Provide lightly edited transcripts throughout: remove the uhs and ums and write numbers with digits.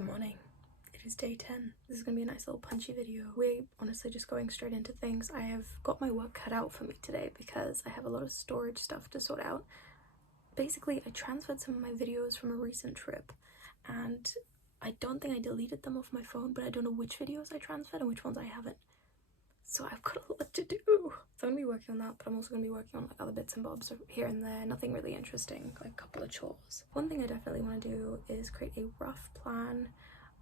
Good morning. It is day 10. This is gonna be a nice little punchy video. We're honestly just going straight into things. I have got my work cut out for me today because I have a lot of storage stuff to sort out. Basically, I transferred some of my videos from a recent trip and I don't think I deleted them off my phone, but I don't know which videos I transferred and which ones I haven't. So I've got a lot to do. So I'm gonna be working on that, but I'm also gonna be working on like other bits and bobs here and there. Nothing really interesting, like a couple of chores. One thing I definitely want to do is create a rough plan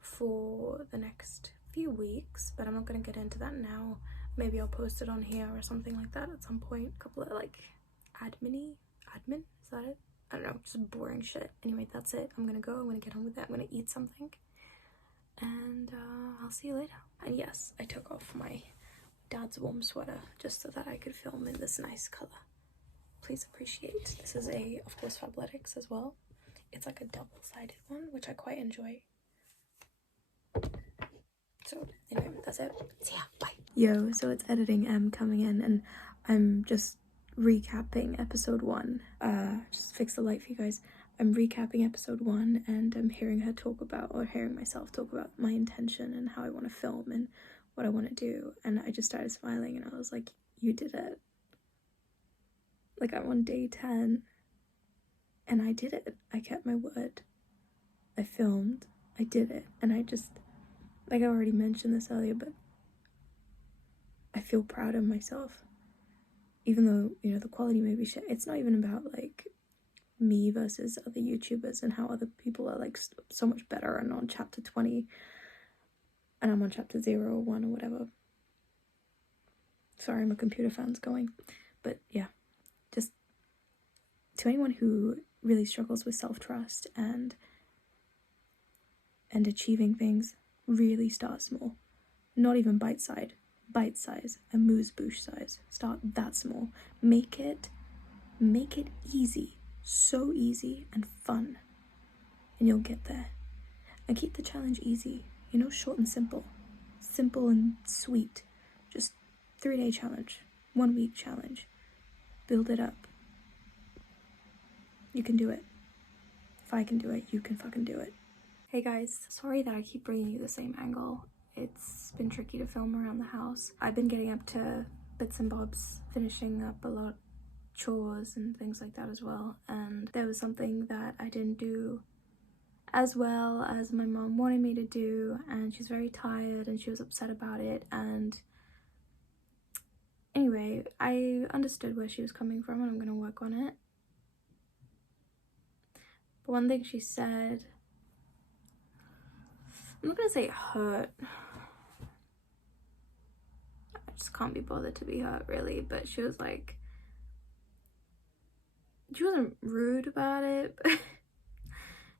for the next few weeks, but I'm not gonna get into that now. Maybe I'll post it on here or something like that at some point. A couple of like admin, is that it? I don't know, just boring shit. Anyway, that's it. I'm gonna go, I'm gonna get on with it, I'm gonna eat something, and I'll see you later. And yes, I took off my dad's warm sweater just so that I could film in this nice color. Please appreciate. This is of course, Fabletics as well. It's like a double-sided one, which I quite enjoy. So anyway, that's it. See ya, bye. Yo, so it's editing M coming in and I'm just recapping episode 1. Just fix the light for you guys. I'm recapping episode 1 and I'm hearing myself talk about my intention and how I want to film and what I want to do, and I just started smiling and I was like, you did it. Like, I'm on day 10 and I did it. I kept my word. I filmed, I did it, and I just, like I already mentioned this earlier, but I feel proud of myself. Even though, you know, the quality may be shit. It's not even about like me versus other YouTubers and how other people are like so much better and on chapter 20 and I'm on chapter 0 or 1 or whatever. Sorry, my computer fan's going. But yeah, just to anyone who really struggles with self-trust and achieving things, really start small. Not even bite size, a moose-boosh size. Start that small. Make it easy, so easy and fun, and you'll get there. And keep the challenge easy, you know, short and simple and sweet. Just 3-day challenge, 1 week challenge. Build it up. You can do it. If I can do it, you can fucking do it. Hey guys, sorry that I keep bringing you the same angle. It's been tricky to film around the house. I've been getting up to bits and bobs, finishing up a lot of chores and things like that as well. And there was something that I didn't do as well as my mom wanted me to do, and she's very tired and she was upset about it. And anyway, I understood where she was coming from and I'm gonna work on it. But one thing she said, I'm not gonna say it hurt. I just can't be bothered to be hurt really, but she was like, she wasn't rude about it, but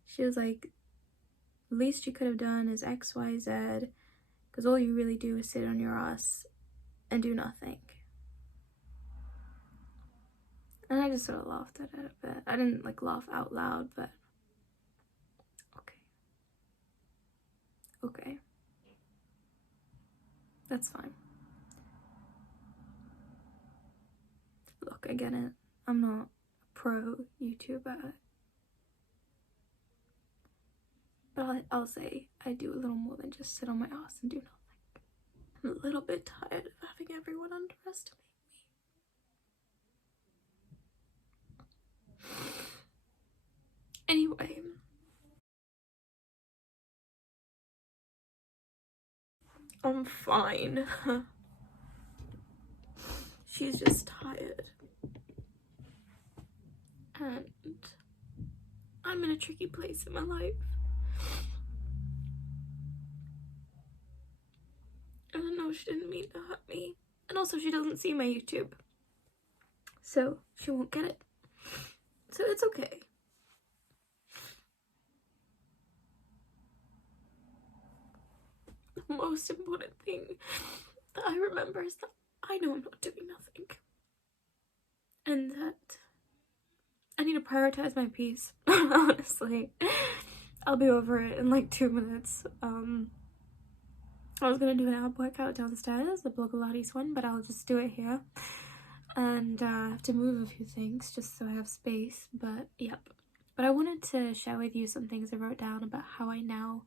she was like, the least you could have done is X, Y, Z, because all you really do is sit on your ass and do nothing. And I just sort of laughed at it a bit. I didn't like laugh out loud, but okay. That's fine. Look, I get it. I'm not a pro YouTuber. But I'll say I do a little more than just sit on my ass and do nothing. I'm a little bit tired of having everyone underestimate me. Anyway. I'm fine. She's just tired. And I'm in a tricky place in my life. And I know she didn't mean to hurt me. And also she doesn't see my YouTube, so she won't get it. So it's okay. The most important thing that I remember is that I know I'm not doing nothing. And that I need to prioritize my peace. Honestly. I'll be over it in like 2 minutes. I was gonna do an ab workout downstairs, the Blogilates one, but I'll just do it here. And I have to move a few things just so I have space, but yep. But I wanted to share with you some things I wrote down about how I now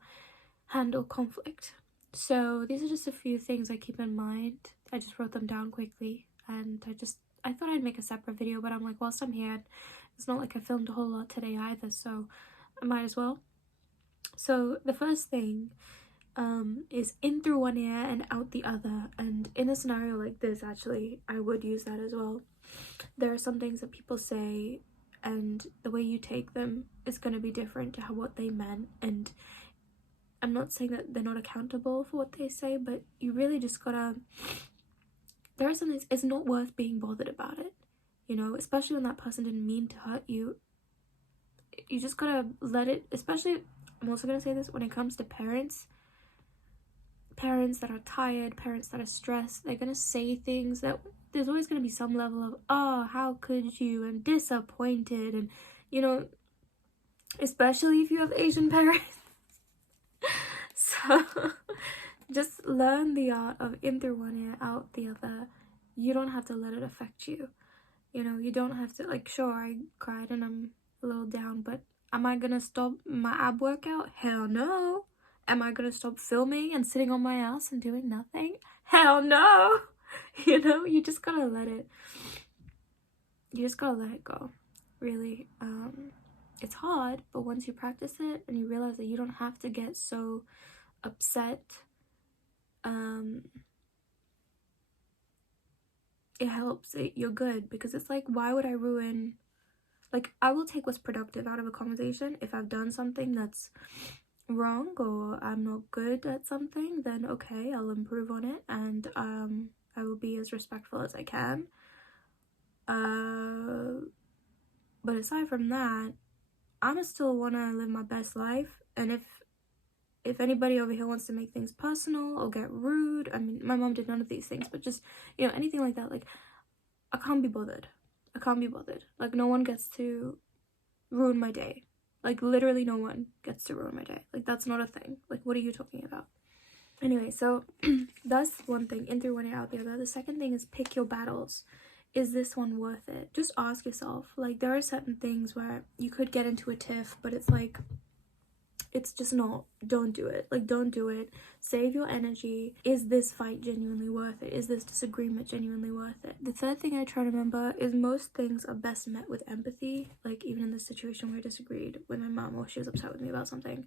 handle conflict. So these are just a few things I keep in mind. I just wrote them down quickly, and I thought I'd make a separate video, but I'm like, whilst I'm here, it's not like I filmed a whole lot today either, so I might as well. So the first thing is in through one ear and out the other, and in a scenario like this, actually, I would use that as well. There are some things that people say, and the way you take them is going to be different to what they meant, and I'm not saying that they're not accountable for what they say, but you really just gotta, there are some things, it's not worth being bothered about it, you know, especially when that person didn't mean to hurt you. You just gotta let it, especially, I'm also gonna say this when it comes to parents that are tired, parents that are stressed, they're gonna say things that there's always gonna be some level of, oh, how could you, and disappointed, and, you know, especially if you have Asian parents. So just learn the art of in through one ear, out the other. You don't have to let it affect you. You know, you don't have to, like, sure, I cried and I'm a little down, but am I gonna stop my ab workout? Hell no. Am I gonna stop filming and sitting on my ass and doing nothing? Hell no. You know, you just gotta let it go, really. It's hard, but once you practice it and you realize that you don't have to get so upset, it helps. You're good, because it's like, why would I ruin, like, I will take what's productive out of a conversation. If I've done something that's wrong or I'm not good at something, then okay, I'll improve on it, and I will be as respectful as I can. But aside from that, I'm still want to live my best life, and if anybody over here wants to make things personal or get rude, I mean, my mom did none of these things, but just, you know, anything like that, like, I can't be bothered. Like, no one gets to ruin my day. Like, literally no one gets to ruin my day. Like, that's not a thing. Like, what are you talking about? Anyway, so that's one thing, in through one ear, out the other. The second thing is pick your battles. Is this one worth it? Just ask yourself. Like, there are certain things where you could get into a tiff, but it's like, it's just not. Don't do it. Like, don't do it. Save your energy. Is this fight genuinely worth it? Is this disagreement genuinely worth it? The third thing I try to remember is most things are best met with empathy. Like, even in this situation where I disagreed with my mom or she was upset with me about something,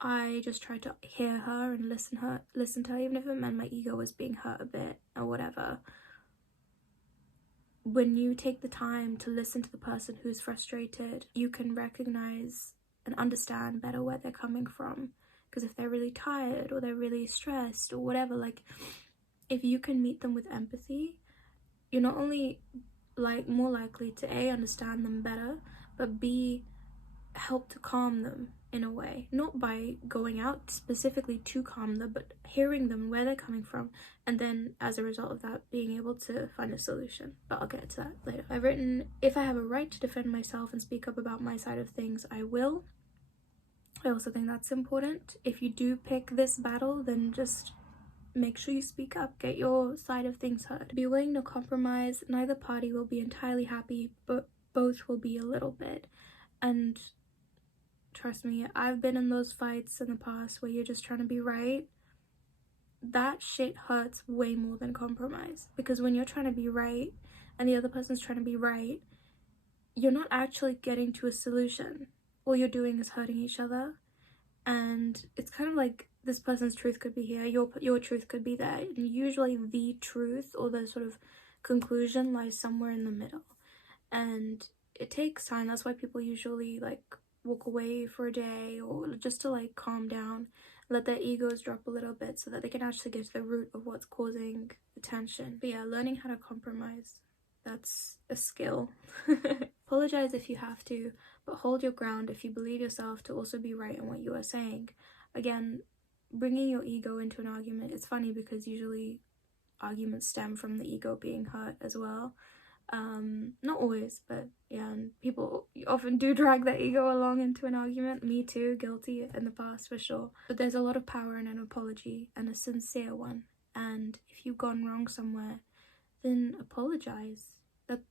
I just tried to hear her and listen to her, even if it meant my ego was being hurt a bit or whatever. When you take the time to listen to the person who's frustrated, you can recognize and understand better where they're coming from. Because if they're really tired or they're really stressed or whatever, like, if you can meet them with empathy, you're not only like more likely to A, understand them better, but B, help to calm them in a way. Not by going out specifically to calm them, but hearing them, where they're coming from, and then as a result of that, being able to find a solution. But I'll get to that later. I've written, if I have a right to defend myself and speak up about my side of things, I will. I also think that's important. If you do pick this battle, then just make sure you speak up, get your side of things heard. Be willing to compromise. Neither party will be entirely happy, but both will be a little bit. And trust me, I've been in those fights in the past where you're just trying to be right. That shit hurts way more than compromise, because when you're trying to be right and the other person's trying to be right, you're not actually getting to a solution. All you're doing is hurting each other, and it's kind of like this person's truth could be here, your truth could be there, and usually the truth or the sort of conclusion lies somewhere in the middle, and it takes time. That's why people usually like walk away for a day, or just to like calm down, let their egos drop a little bit so that they can actually get to the root of what's causing the tension. But yeah, learning how to compromise, that's a skill. Apologize if you have to, but hold your ground if you believe yourself to also be right in what you are saying. Again, bringing your ego into an argument, it's funny because usually arguments stem from the ego being hurt as well. Not always, but yeah, and people often do drag their ego along into an argument. Me too, guilty in the past for sure. But there's a lot of power in an apology, and a sincere one. And if you've gone wrong somewhere, then apologize.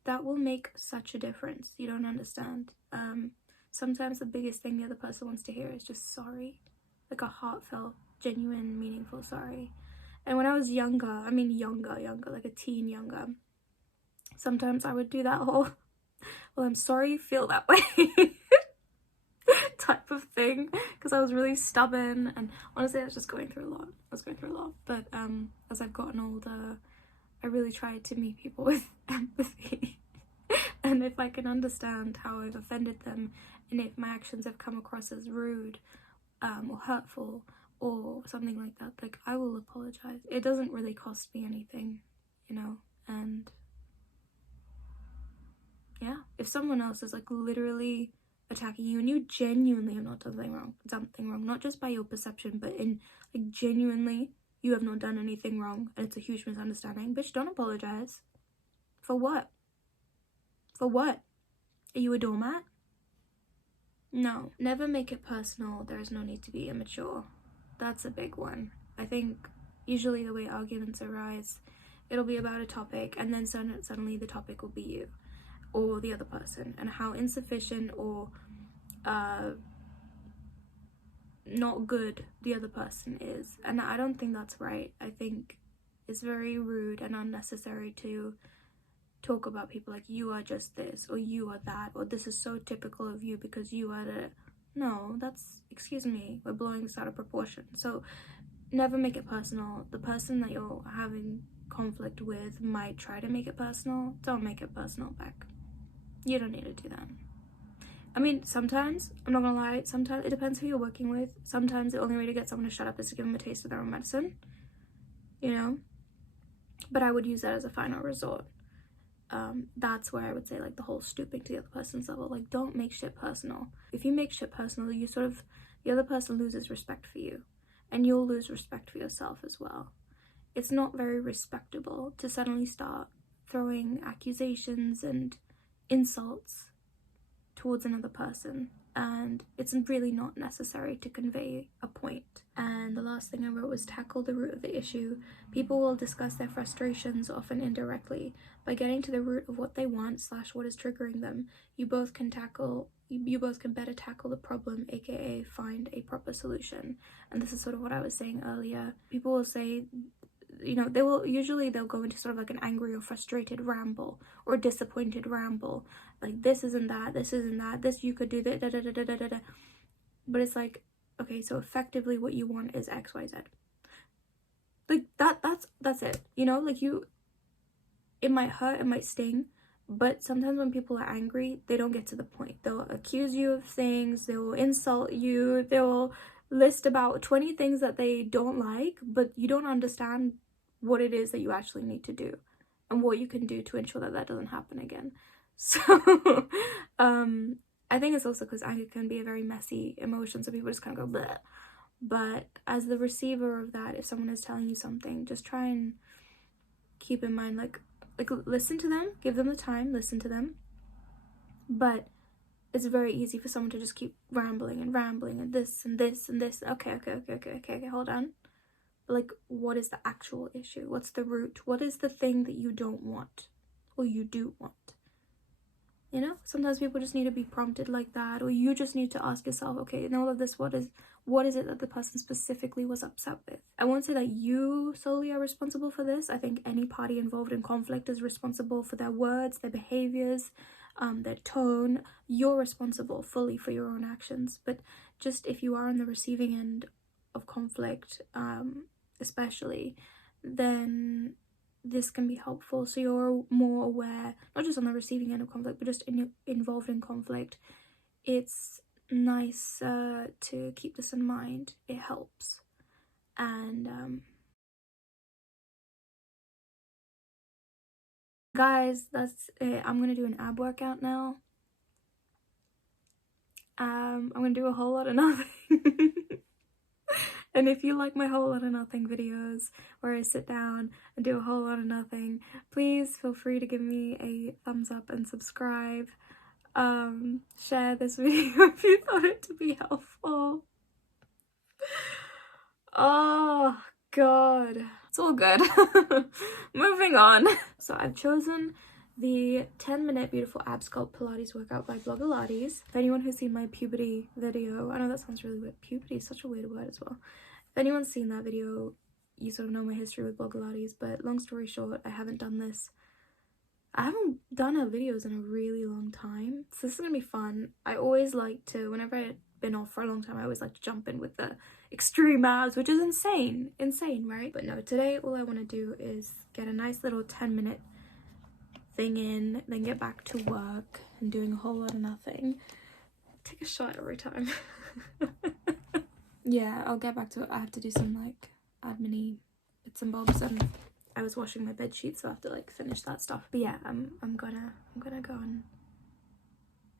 That will make such a difference. You don't understand. Sometimes the biggest thing the other person wants to hear is just sorry. like a heartfelt, genuine, meaningful sorry. And when I was younger, I mean younger, like a teen younger, sometimes I would do that whole, well, I'm sorry you feel that way type of thing, because I was really stubborn, and honestly I was just going through a lot. But as I've gotten older, I really tried to meet people with empathy. And if I can understand how I've offended them, and if my actions have come across as rude or hurtful or something like that, like, I will apologize. It doesn't really cost me anything, you know. And yeah, if someone else is like literally attacking you and you genuinely have not done something wrong, not just by your perception, but in like genuinely you have not done anything wrong and it's a huge misunderstanding, bitch, don't apologize. For what? For what? Are you a doormat? No, never make it personal. There is no need to be immature. That's a big one. I think usually the way arguments arise, it'll be about a topic, and then suddenly the topic will be you or the other person, and how insufficient or not good the other person is. And I don't think that's right. I think it's very rude and unnecessary to talk about people like, you are just this, or you are that, or this is so typical of you because you are the... No, that's, excuse me, we're blowing this out of proportion. So never make it personal. The person that you're having conflict with might try to make it personal. Don't make it personal back. You don't need to do that. I mean, sometimes, I'm not gonna lie, sometimes it depends who you're working with. Sometimes the only way to get someone to shut up is to give them a taste of their own medicine, you know? But I would use that as a final resort. That's where I would say, like, the whole stooping to the other person's level. Like, don't make shit personal. If you make shit personal, you sort of, the other person loses respect for you, and you'll lose respect for yourself as well. It's not very respectable to suddenly start throwing accusations and insults towards another person, and it's really not necessary to convey a point. And the last thing I wrote was tackle the root of the issue. People will discuss their frustrations, often indirectly. By getting to the root of what they want / what is triggering them, you both can better tackle the problem, aka find a proper solution. And this is sort of what I was saying earlier. People will say, you know, they'll go into sort of like an angry or frustrated ramble or a disappointed ramble, like, this isn't that, this you could do that, da da da da da da. But it's like, okay, so effectively what you want is XYZ. Like, that's it, you know? Like, it might hurt, it might sting, but sometimes when people are angry, they don't get to the point. They'll accuse you of things, they will insult you, they will list about 20 things that they don't like, but you don't understand what it is that you actually need to do and what you can do to ensure that that doesn't happen again. So I think it's also because anger can be a very messy emotion, so people just kind of go bleh. But as the receiver of that, if someone is telling you something, just try and keep in mind, like listen to them, give them the time, listen to them. But it's very easy for someone to just keep rambling and this and this and this. Okay, hold on. But, like, what is the actual issue? What's the root? What is the thing that you don't want or you do want? You know, sometimes people just need to be prompted like that, or you just need to ask yourself, okay, in all of this, what is it that the person specifically was upset with? I won't say that you solely are responsible for this. I think any party involved in conflict is responsible for their words, their behaviors, their tone. You're responsible fully for your own actions. But just if you are on the receiving end of conflict, especially, then this can be helpful, so you're more aware, not just on the receiving end of conflict, but just involved in conflict. It's nice to keep this in mind. It helps. And guys, that's it. I'm gonna do an ab workout now. I'm gonna do a whole lot of nothing. And if you like my whole lot of nothing videos where I sit down and do a whole lot of nothing, please feel free to give me a thumbs up and subscribe. Share this video if you thought it to be helpful. Oh god, it's all good. Moving on. So I've chosen the 10-minute beautiful ab sculpt Pilates workout by Blogilates. If anyone who's seen my puberty video, I know that sounds really weird. Puberty is such a weird word as well. If anyone's seen that video, you sort of know my history with Blogilates, but long story short, I haven't done her videos in a really long time, so this is gonna be fun. I always like to, whenever I've been off for a long time, I always like to jump in with the extreme abs, which is insane, right? But no, today all I want to do is get a nice little 10-minute thing in, then get back to work and doing a whole lot of nothing. Take a shot every time. Yeah, I'll get back to it. I have to do some like admin-y bits and bobs, and I was washing my bed sheets, so I have to like finish that stuff. But yeah, I'm gonna go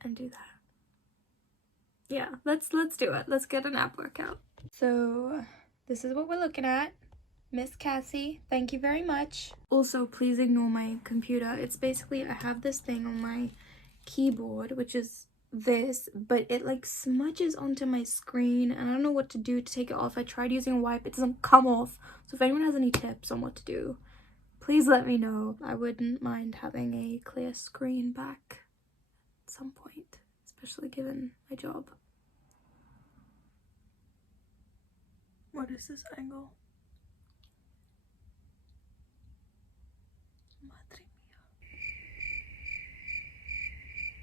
and do that. Yeah, let's do it. Let's get an ab workout. So this is what we're looking at. Miss Cassie, thank you very much. Also, please ignore my computer. It's basically, I have this thing on my keyboard, which is this, but it like smudges onto my screen, and I don't know what to do to take it off. I tried using a wipe, it doesn't come off. So if anyone has any tips on what to do, please let me know. I wouldn't mind having a clear screen back at some point, especially given my job. What is this angle? Madre mia.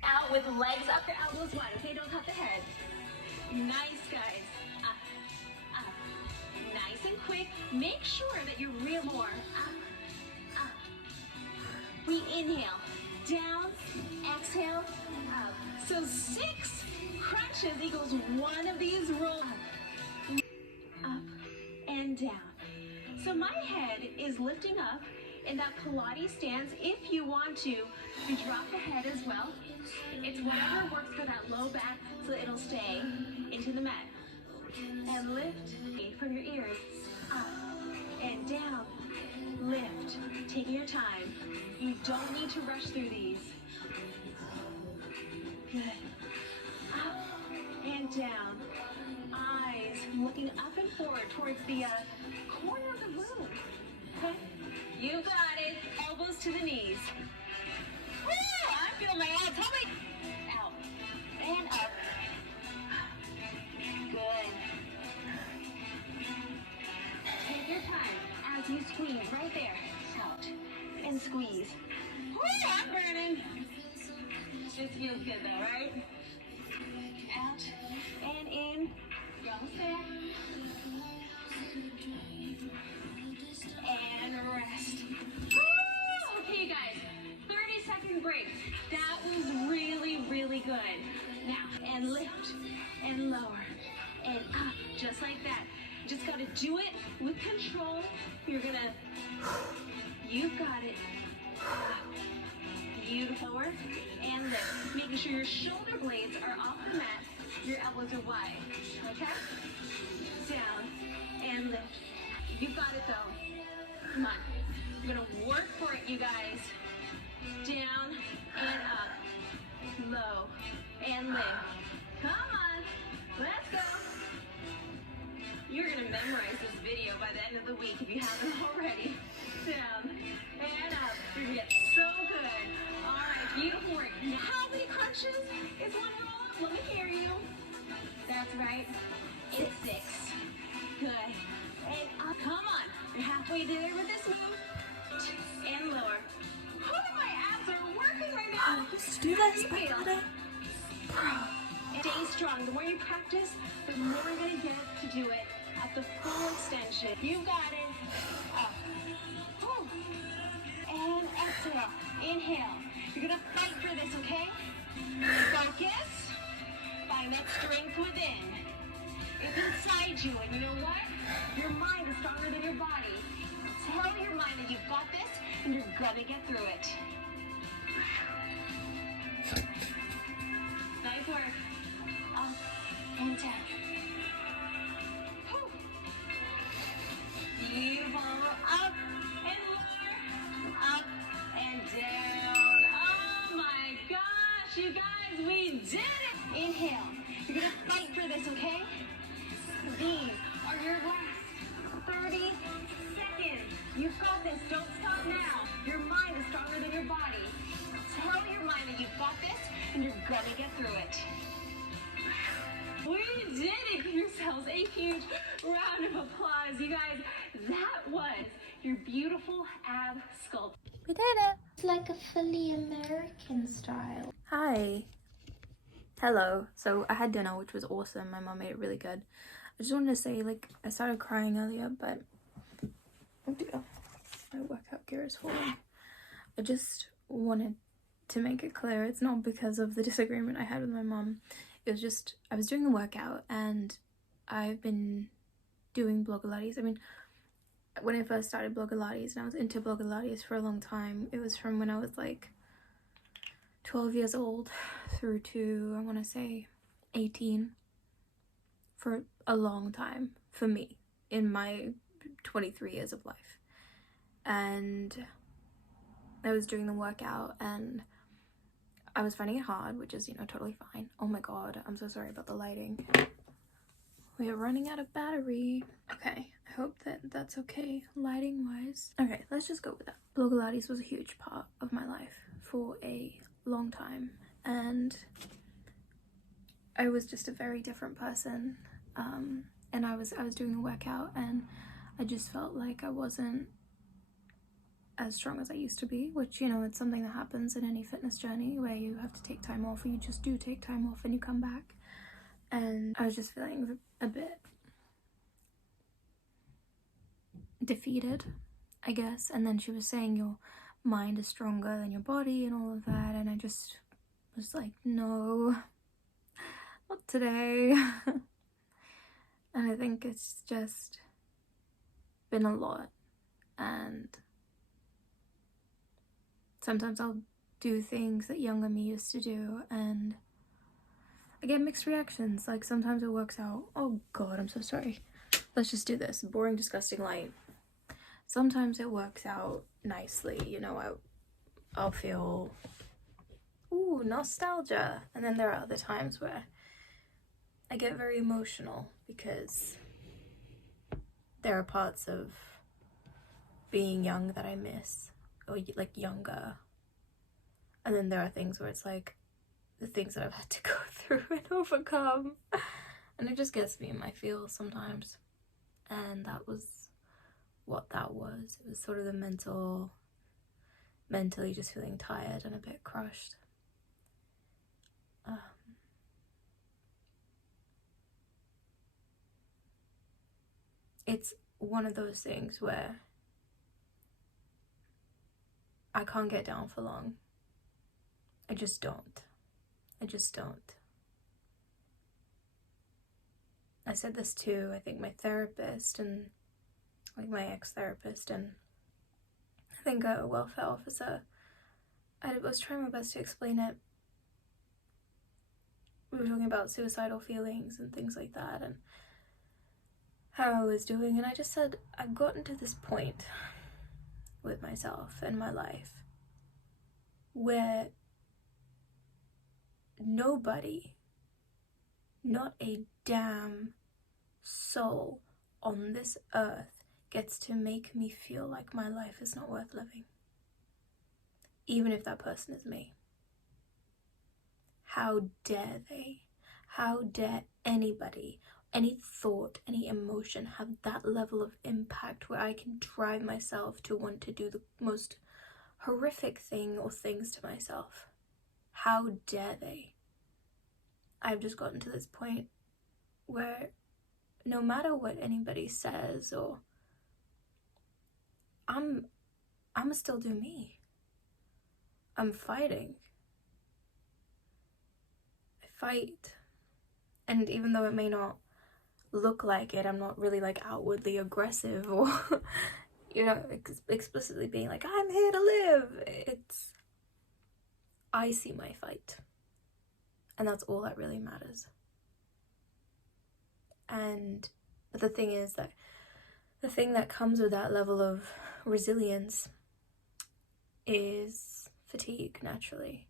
Out with legs up, your elbows wide, okay? Don't cut the head. Nice, guys. Up, up. Nice and quick. Make sure that you're real more. Up, up. We inhale, down, exhale, up. So 6 crunches equals 1 of these rolls. Up and down. So my head is lifting up in that Pilates stance. If you want to, you drop the head as well. It's whatever works for that low back so that it'll stay into the mat. And lift from your ears. Up and down. Lift. Take your time. You don't need to rush through these. Good. Up and down. Eyes looking up and forward towards the corner of the room. Okay? You got it. Elbows to the knees. Woo! I feel my abs. How many? Out. And up. Good. Take your time as you squeeze right there. Out. And squeeze. Woo! I'm burning. This feels good though, right? Out. And in. Almost there. And rest. Woo! Okay, guys. 30-second break. That was really, really good. Now, and lift, and lower, and up, just like that. You just gotta do it with control. You're gonna, you've got it. Up. Beautiful. Lower, and lift. Making sure your shoulder blades are off the mat. Your elbows are wide. Okay? Down, and lift. You've got it though. Come on. You're gonna work for it, you guys. Down and up. Low and lift. Come on. Let's go. You're gonna memorize this video by the end of the week if you haven't already. Down and up. You're gonna get so good. Alright, beautiful work. Now, how many crunches is one roll up? Let me hear you. That's right. It's 6. Good. And up. Come on. You're halfway there with this move. And lower. My abs are working right now. Let's do this. I got it. Stay strong. The more you practice, the more you're going to get to do it at the full extension. You got it. Up. And exhale. Inhale. You're going to fight for this, okay? Focus. Find that strength within. It's inside you, and you know what? Your mind is stronger than your body. Tell your mind that you've got this, and you're gonna get through it. Nice work. Up and down. Whew. Beautiful. Up and lower. Up and down. Oh my gosh, you guys, we did it. Inhale. You're gonna fight for this, okay? These are your last 30 seconds. You've got this. Don't stop now. Your mind is stronger than your body. and you're gonna get through it. We did it! Give yourselves a huge round of applause. You guys, that was your beautiful ab sculpt. We did it! It's like a fully American style. Hi. Hello. So I had dinner, which was awesome. My mom made it really good. I just wanted to say, like, I started crying earlier, but oh dear, my workout gear is falling. I just wanted to make it clear it's not because of the disagreement I had with my mom. It was just, I was doing a workout and I've been doing Blogilates. I mean, when I first started Blogilates, and I was into Blogilates for a long time, it was from when I was like 12 years old through to, I want to say, 18, for a long time for me in my 23 years of life. And I was doing the workout and I was finding it hard, which is, you know, totally fine. Oh my god, I'm so sorry about the lighting. We're running out of battery. Okay, I hope that that's okay lighting wise. Okay, let's just go with that. Blogilates was a huge part of my life for a long time, and I was just a very different person. And I was doing the workout and I just felt like I wasn't as strong as I used to be, which, you know, it's something that happens in any fitness journey where you have to take time off, or you just do take time off and you come back. And I was just feeling a bit defeated, I guess. And then she was saying your mind is stronger than your body and all of that, and I just was like, no, not today. And I think it's just been a lot, and sometimes I'll do things that younger me used to do and I get mixed reactions. Like, sometimes it works out. Oh god, I'm so sorry. Let's just do this. Boring, disgusting light. Sometimes it works out nicely, you know, I'll feel, ooh, nostalgia. And then there are other times where I get very emotional because there are parts of being young that I miss, or like younger. And then there are things where it's like the things that I've had to go through and overcome, and it just gets me in my feels sometimes. And that was what that was. It was sort of the mentally just feeling tired and a bit crushed. It's one of those things where I can't get down for long. I just don't. I said this to, I think, my therapist and like my ex-therapist and I think a welfare officer. I was trying my best to explain it. We were talking about suicidal feelings and things like that and how I was doing, and I just said, I've gotten to this point with myself and my life where nobody, not a damn soul on this earth, gets to make me feel like my life is not worth living, even if that person is me. How dare they? How dare anybody, any thought, any emotion have that level of impact where I can drive myself to want to do the most horrific thing or things to myself? How dare they? I've just gotten to this point where no matter what anybody says, or I'ma still do me. I'm fighting. I fight. And even though it may not look like it, I'm not really like outwardly aggressive or you know, explicitly being like, I'm here to live. It's, I see my fight, and that's all that really matters. But the thing is that the thing that comes with that level of resilience is fatigue, naturally.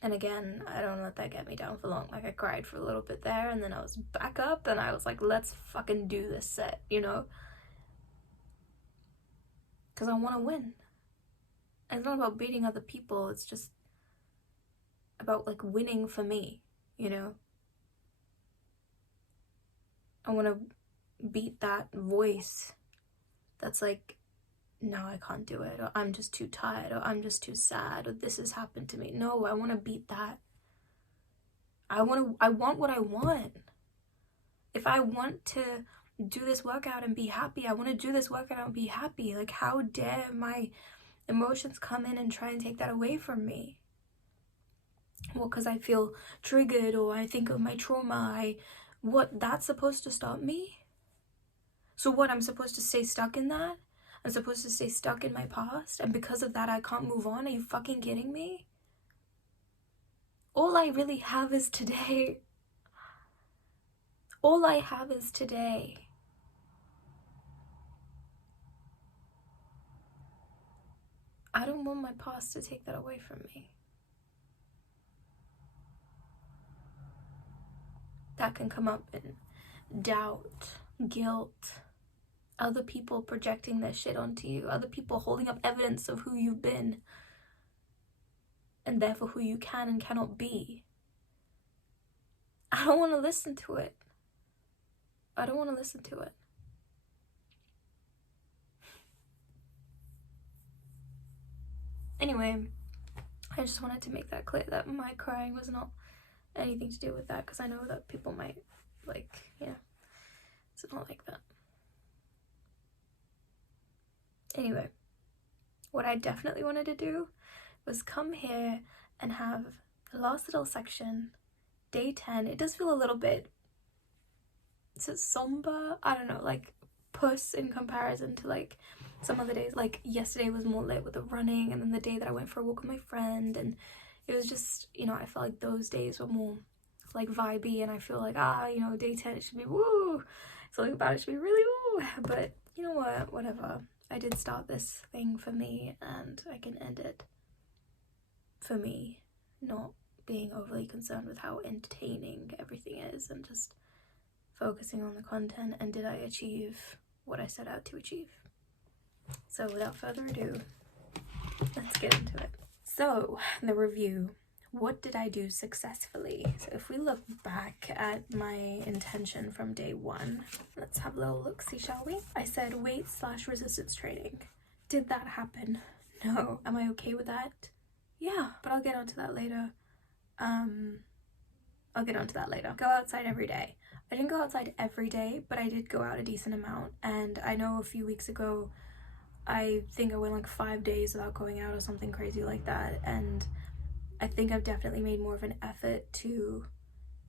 And again, I don't let that get me down for long. Like, I cried for a little bit there, and then I was back up, and I was like, let's fucking do this set, you know? Because I want to win. It's not about beating other people, it's just about like winning for me, you know? I want to beat that voice that's like, no, I can't do it, or I'm just too tired, or I'm just too sad, or this has happened to me. No, I want to beat that. I want what I want. If I want to do this workout and be happy, I want to do this workout and be happy. Like, how dare my emotions come in and try and take that away from me? Well, because I feel triggered, or I think of my trauma. What, that's supposed to stop me? So what, I'm supposed to stay stuck in that? I'm supposed to stay stuck in my past, and because of that I can't move on? Are you fucking kidding me? All I really have is today. All I have is today. I don't want my past to take that away from me. That can come up in doubt, guilt, other people projecting their shit onto you, other people holding up evidence of who you've been, and therefore who you can and cannot be. I don't want to listen to it. I don't want to listen to it. Anyway, I just wanted to make that clear that my crying was not anything to do with that, because I know that people might, like, yeah, it's not like that. Anyway, what I definitely wanted to do was come here and have the last little section, day 10. It does feel a little bit, is it somber? I don't know, like puss in comparison to like some other days. Like yesterday was more lit with the running, and then the day that I went for a walk with my friend, and it was just, you know, I felt like those days were more like vibey, and I feel like, you know, day 10 it should be woo, something about it should be really woo. But you know what, whatever. I did start this thing for me, and I can end it for me, not being overly concerned with how entertaining everything is, and just focusing on the content, and did I achieve what I set out to achieve. So without further ado, let's get into it. So the review, what did I do successfully? So if we look back at my intention from day 1, let's have a little look-see, shall we? I said weight/resistance training. Did that happen? No. Am I okay with that? Yeah, but I'll get onto that later. Go outside every day. I didn't go outside every day, but I did go out a decent amount. And I know a few weeks ago, I think I went like 5 days without going out or something crazy like that. And I think I've definitely made more of an effort to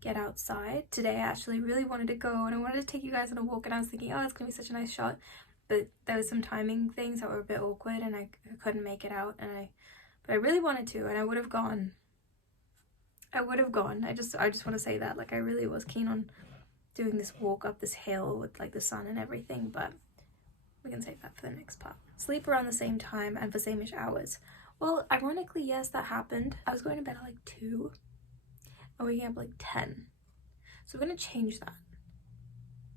get outside. Today I actually really wanted to go, and I wanted to take you guys on a walk, and I was thinking, oh, it's gonna be such a nice shot. But there was some timing things that were a bit awkward, and I couldn't make it out. But I really wanted to, and I would have gone. I just want to say that, like, I really was keen on doing this walk up this hill with like the sun and everything, but we can save that for the next part. Sleep around the same time and for same-ish hours. Well, ironically, yes, that happened. I was going to bed at like 2 and waking up like 10. So we're gonna change that.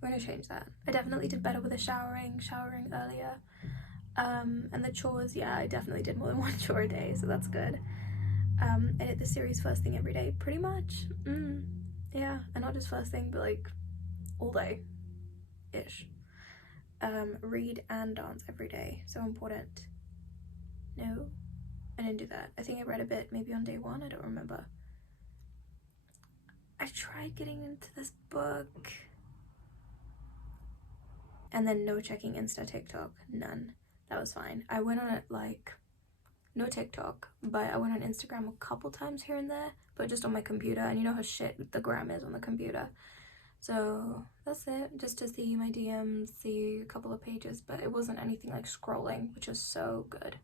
I definitely did better with the showering earlier. And the chores, yeah, I definitely did more than 1 chore a day, so that's good. Edit the series first thing every day, pretty much. Yeah, and not just first thing, but like all day-ish. Read and dance every day, so important. No, I didn't do that. I think I read a bit maybe on day 1, I don't remember. I tried getting into this book. And then no checking Insta, TikTok, none. That was fine. I went on it like, no TikTok, but I went on Instagram a couple times here and there, but just on my computer, and you know how shit the gram is on the computer. So that's it, just to see my DMs, see a couple of pages, but it wasn't anything like scrolling, which is so good.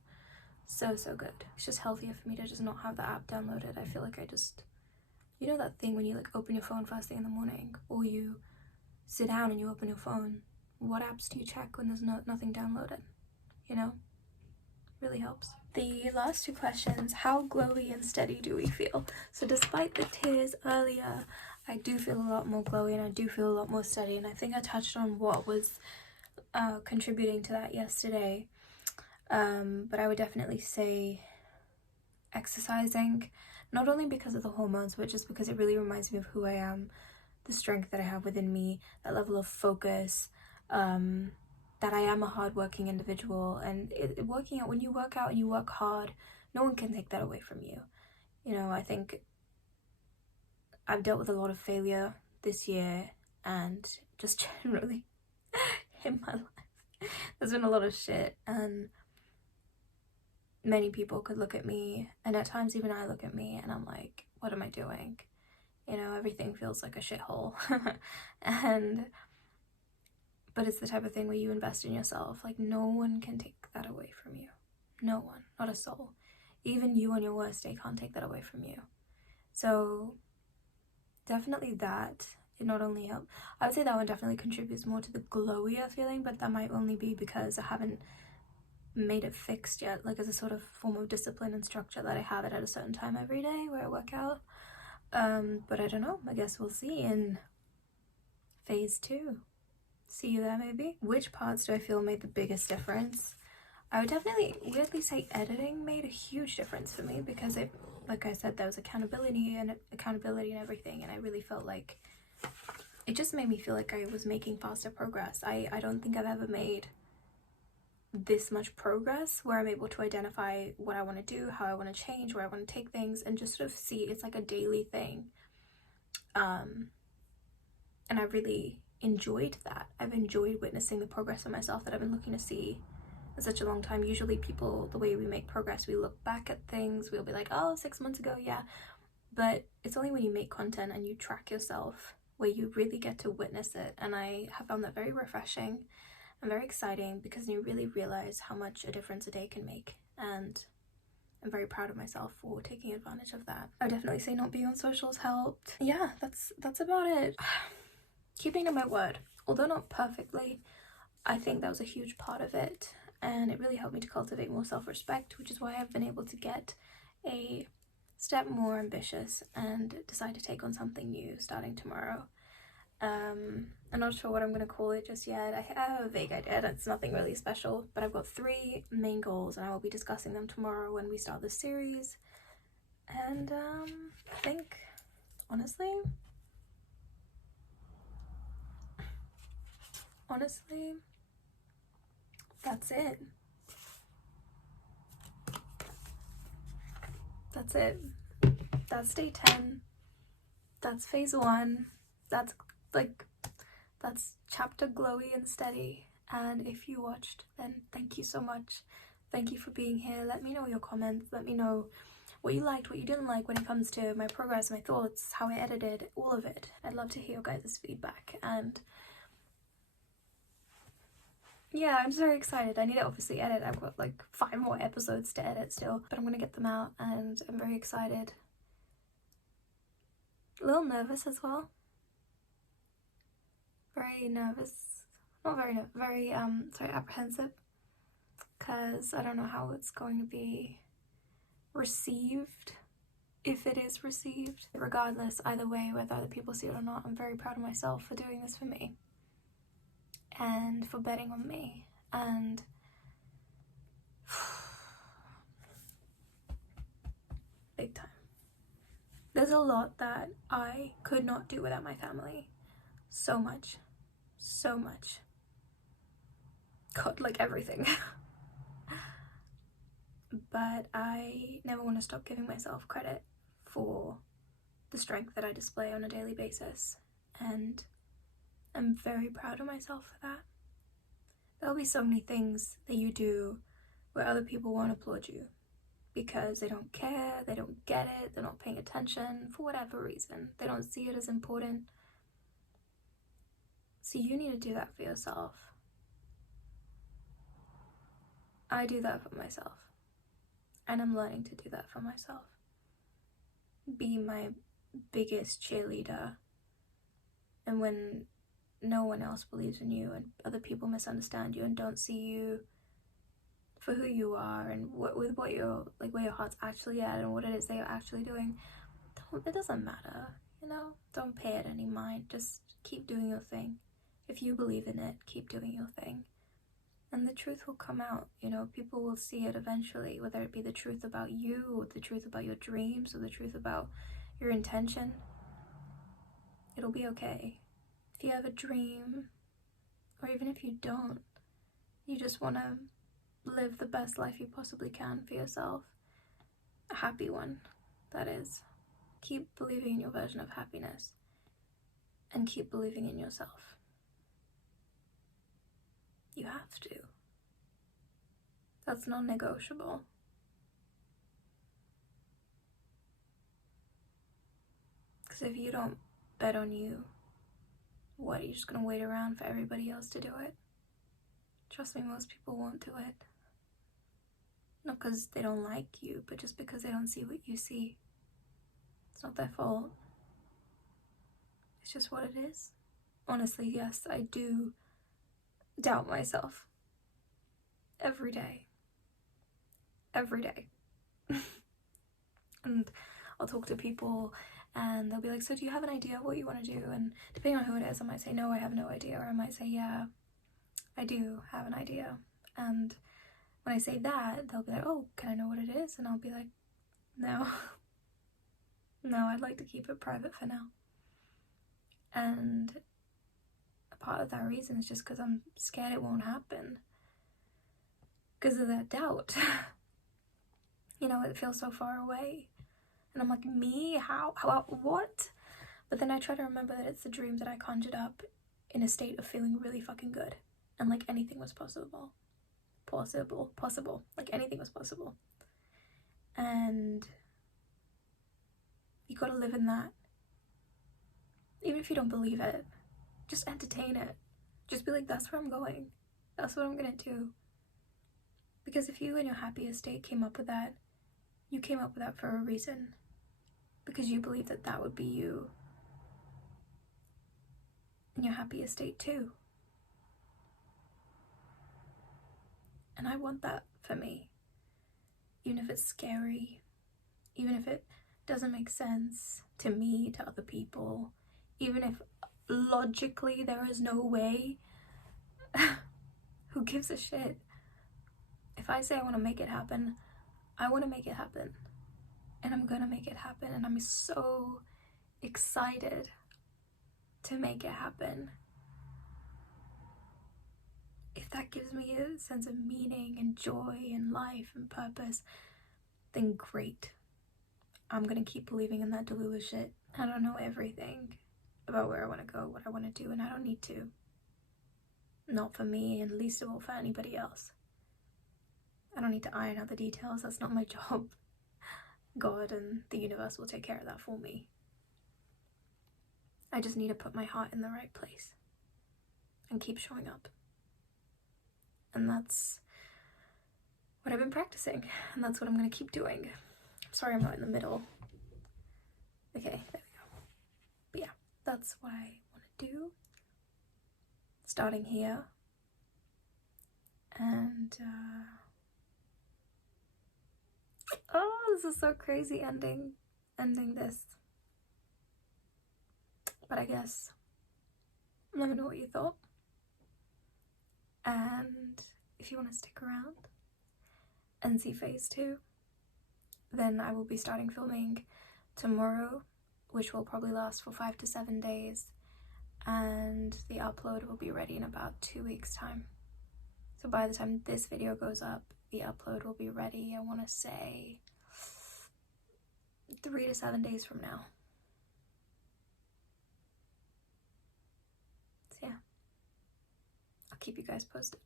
So good. It's just healthier for me to just not have the app downloaded. I feel like I just, you know that thing when you like open your phone first thing in the morning, or you sit down and you open your phone, what apps do you check when there's nothing downloaded? You know? Really helps. The last 2 questions, how glowy and steady do we feel? So despite the tears earlier, I do feel a lot more glowy, and I do feel a lot more steady, and I think I touched on what was contributing to that yesterday. But I would definitely say exercising, not only because of the hormones, but just because it really reminds me of who I am, the strength that I have within me, that level of focus, that I am a hardworking individual. And working out, when you work out and you work hard, no one can take that away from you. You know, I think I've dealt with a lot of failure this year, and just generally in my life there's been a lot of shit, and many people could look at me, and at times even I look at me and I'm like, what am I doing? You know, everything feels like a shithole. But it's the type of thing where you invest in yourself. Like, no one can take that away from you. No one, not a soul. Even you on your worst day can't take that away from you. So definitely that, it not only helped, I would say that one definitely contributes more to the glowier feeling, but that might only be because I haven't made it fixed yet, like as a sort of form of discipline and structure that I have it at a certain time every day where I work out. But I don't know, I guess we'll see in phase 2. See you there maybe. Which parts do I feel made the biggest difference? I would definitely weirdly say editing made a huge difference for me, because it, like I said, there was accountability and everything, and I really felt like it just made me feel like I was making faster progress. I don't think I've ever made this much progress where I'm able to identify what I want to do, how I want to change, where I want to take things, and just sort of see it's like a daily thing. And I really enjoyed that. I've enjoyed witnessing the progress of myself that I've been looking to see in such a long time. Usually people, the way we make progress, we look back at things, we'll be like, oh, 6 months ago, yeah. But it's only when you make content and you track yourself where you really get to witness it. And I have found that very refreshing and very exciting, because you really realize how much a difference a day can make. And I'm very proud of myself for taking advantage of that. I would definitely say not being on socials helped. Yeah, that's about it. Keeping to my word, although not perfectly, I think that was a huge part of it, and it really helped me to cultivate more self-respect, which is why I've been able to get a step more ambitious and decide to take on something new starting tomorrow. I'm not sure what I'm going to call it just yet. I have a vague idea, it's nothing really special, but I've got 3 main goals, and I will be discussing them tomorrow when we start the series. And I think, honestly, that's it. That's day 10. That's phase 1. That's chapter glowy and steady. And if you watched, then thank you so much. Thank you for being here. Let me know your comments. Let me know what you liked, what you didn't like when it comes to my progress, my thoughts, how I edited, all of it. I'd love to hear your guys' feedback. And yeah, I'm just very excited. I need to obviously edit. I've got like 5 more episodes to edit still, but I'm gonna get them out, and I'm very excited. A little nervous as well. Very nervous. Not very nervous, very apprehensive, because I don't know how it's going to be received, if it is received. Regardless, either way, whether other people see it or not, I'm very proud of myself for doing this for me and for betting on me. And big time. There's a lot that I could not do without my family. So much. God, like everything. But I never want to stop giving myself credit for the strength that I display on a daily basis, and I'm very proud of myself for that. There'll be so many things that you do where other people won't applaud you because they don't care, they don't get it, they're not paying attention for whatever reason. They don't see it as important. So you need to do that for yourself. I do that for myself, and I'm learning to do that for myself. Be my biggest cheerleader, and when no one else believes in you and other people misunderstand you and don't see you for who you are and what you're like, where your heart's actually at and what it is that you're actually doing, it doesn't matter, you know. Don't pay it any mind. Just keep doing your thing. If you believe in it, keep doing your thing. And the truth will come out, you know, people will see it eventually, whether it be the truth about you, or the truth about your dreams, or the truth about your intention. It'll be okay. If you have a dream, or even if you don't, you just want to live the best life you possibly can for yourself. A happy one, that is. Keep believing in your version of happiness. And keep believing in yourself. You have to. That's non-negotiable. Because if you don't bet on you, what, you're just gonna wait around for everybody else to do it? Trust me, most people won't do it. Not because they don't like you, but just because they don't see what you see. It's not their fault. It's just what it is. Honestly, yes, I do doubt myself. Every day. Every day. And I'll talk to people and they'll be like, so do you have an idea of what you want to do? And depending on who it is, I might say, no, I have no idea. Or I might say, yeah, I do have an idea. And when I say that, they'll be like, oh, can I know what it is? And I'll be like, no. No, I'd like to keep it private for now. And a part of that reason is just because I'm scared it won't happen. Because of that doubt. You know, it feels so far away. And I'm like, me? How? What? But then I try to remember that it's the dream that I conjured up in a state of feeling really fucking good. And like anything was possible. Possible. Like anything was possible. And you gotta live in that. Even if you don't believe it, just entertain it. Just be like, that's where I'm going. That's what I'm gonna do. Because if you in your happiest state came up with that, you came up with that for a reason. Because you believe that that would be you in your happiest state too. And I want that for me. Even if it's scary, even if it doesn't make sense to me, to other people, even if logically there is no way, who gives a shit? If I say I want to make it happen, I want to make it happen. And I'm gonna make it happen. And I'm so excited to make it happen. If that gives me a sense of meaning and joy and life and purpose, then great. I'm gonna keep believing in that Delulu shit. I don't know everything about where I want to go, what I want to do, and I don't need to. Not for me, and least of all for anybody else. I don't need to iron out the details. That's not my job. God and the universe will take care of that for me. I just need to put my heart in the right place and keep showing up. And that's what I've been practicing, and that's what I'm going to keep doing. I'm sorry I'm not in the middle. Okay, there we go. But yeah, that's what I want to do. Starting here. And, oh, this is so crazy ending this. But I guess, let me know what you thought. And if you want to stick around and see phase 2, then I will be starting filming tomorrow, which will probably last for 5 to 7 days. And the upload will be ready in about 2 weeks' time. So by the time this video goes up, the upload will be ready, I want to say 3 to 7 days from now. So yeah, I'll keep you guys posted.